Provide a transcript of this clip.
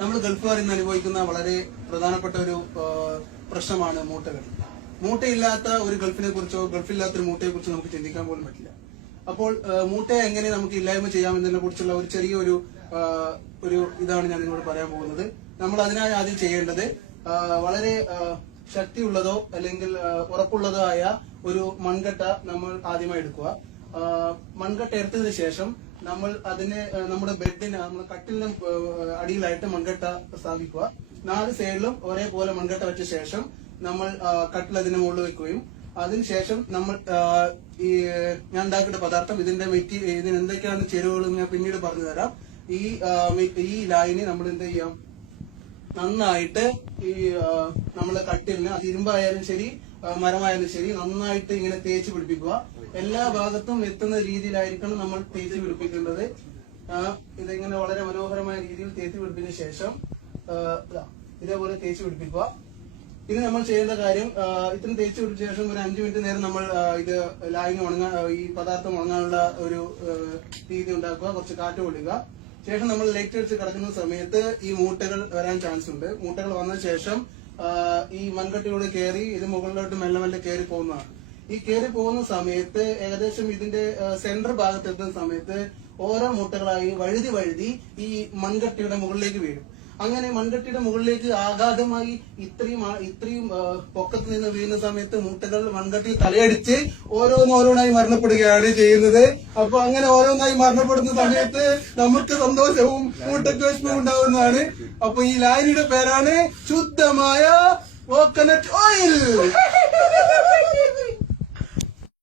നമ്മൾ ഗൾഫുകാർ ഇന്ന് അനുഭവിക്കുന്ന വളരെ പ്രധാനപ്പെട്ട ഒരു പ്രശ്നമാണ് മൂട്ടകൾ. മൂട്ടയില്ലാത്ത ഒരു ഗൾഫിനെ കുറിച്ചോ ഗൾഫില്ലാത്ത ഒരു മൂട്ടയെ കുറിച്ചോ നമുക്ക് ചിന്തിക്കാൻ പോലും പറ്റില്ല. അപ്പോൾ മൂട്ടയെ എങ്ങനെ നമുക്ക് ഇല്ലായ്മ ചെയ്യാമെന്നതിനെ കുറിച്ചുള്ള ഒരു ചെറിയ ഒരു ഇതാണ് ഞാൻ നിങ്ങളോട് പറയാൻ പോകുന്നത്. നമ്മൾ അതിനായി ആദ്യം ചെയ്യേണ്ടത് വളരെ ശക്തിയുള്ളതോ അല്ലെങ്കിൽ ഉറപ്പുള്ളതോ ആയ ഒരു മൺകട്ട നമ്മൾ ആദ്യമായി എടുക്കുക. മൺകട്ട എടുത്തതിന് ശേഷം നമ്മൾ അതിനെ നമ്മുടെ ബെഡിന് നമ്മുടെ കട്ടിലിന് അടിയിലായിട്ട് മൺകട്ട സ്ഥാപിക്കുക. 4 സൈഡിലും ഒരേപോലെ മൺകട്ട വെച്ച ശേഷം നമ്മൾ കട്ടിൽ അതിന് മുകളിൽ വെക്കുകയും അതിനുശേഷം നമ്മൾ ഈ ഞാൻ ഉണ്ടാക്കിയ പദാർത്ഥം ഇതിന്റെ ഇതിന് എന്തൊക്കെയാണ് ചേരുവകളും ഞാൻ പിന്നീട് പറഞ്ഞു തരാം. ഈ ലായിനി നമ്മൾ എന്ത് ചെയ്യാം, നന്നായിട്ട് ഈ നമ്മളെ കട്ടിലിന് അത് ഇരുമ്പായാലും ശരി മരമായാലും ശരി നന്നായിട്ട് ഇങ്ങനെ തേച്ച് പിടിപ്പിക്കുക. എല്ലാ ഭാഗത്തും എത്തുന്ന രീതിയിലായിരിക്കണം നമ്മൾ തേച്ച് പിടിപ്പിക്കേണ്ടത്. ഇതിങ്ങനെ വളരെ മനോഹരമായ രീതിയിൽ തേച്ച് പിടിപ്പിച്ച ശേഷം ഇതേപോലെ തേച്ച് പിടിപ്പിക്കുക. ഇനി നമ്മൾ ചെയ്യേണ്ട കാര്യം, ഇത്രയും തേച്ച് പിടിച്ച ശേഷം ഒരു 5 മിനിറ്റ് നേരം നമ്മൾ ഇത് ലായിനി ഉണങ്ങാൻ ഈ പദാർത്ഥം ഉണങ്ങാനുള്ള ഒരു രീതി ഉണ്ടാക്കുക. കുറച്ച് കാറ്റ് കൊള്ളുക. ശേഷം നമ്മൾ ലൈറ്റ് അടിച്ച് കിടക്കുന്ന സമയത്ത് ഈ മൂട്ടകൾ വരാൻ ചാൻസ് ഉണ്ട്. മൂട്ടകൾ വന്ന ശേഷം ഈ മൺകട്ടിയോട് കയറി ഇത് മുകളിലോട്ട് മെല്ലെ മെല്ലെ കയറി പോകുന്നതാണ്. ഈ കയറി പോകുന്ന സമയത്ത് ഏകദേശം ഇതിന്റെ സെന്റർ ഭാഗത്ത് എത്തുന്ന സമയത്ത് ഓരോ മൂട്ടകളായി വഴുതി ഈ മൺകട്ടിയുടെ മുകളിലേക്ക് വീഴും. അങ്ങനെ മൺകട്ടിയുടെ മുകളിലേക്ക് ആഘാതമായി ഇത്രയും പൊക്കത്ത് നിന്ന് വീഴുന്ന സമയത്ത് മൂട്ടകൾ മൺകട്ടിയിൽ തലയടിച്ച് ഓരോന്നായി മരണപ്പെടുകയാണ് ചെയ്യുന്നത്. അപ്പൊ അങ്ങനെ ഓരോന്നായി മരണപ്പെടുന്ന സമയത്ത് നമുക്ക് സന്തോഷവും മൂട്ടയ്ക്ക് വിഷമവും ഉണ്ടാവുന്നതാണ്. അപ്പൊ ഈ ലായനിയുടെ പേരാണ് ശുദ്ധമായ കോക്കനട്ട് ഓയിൽ.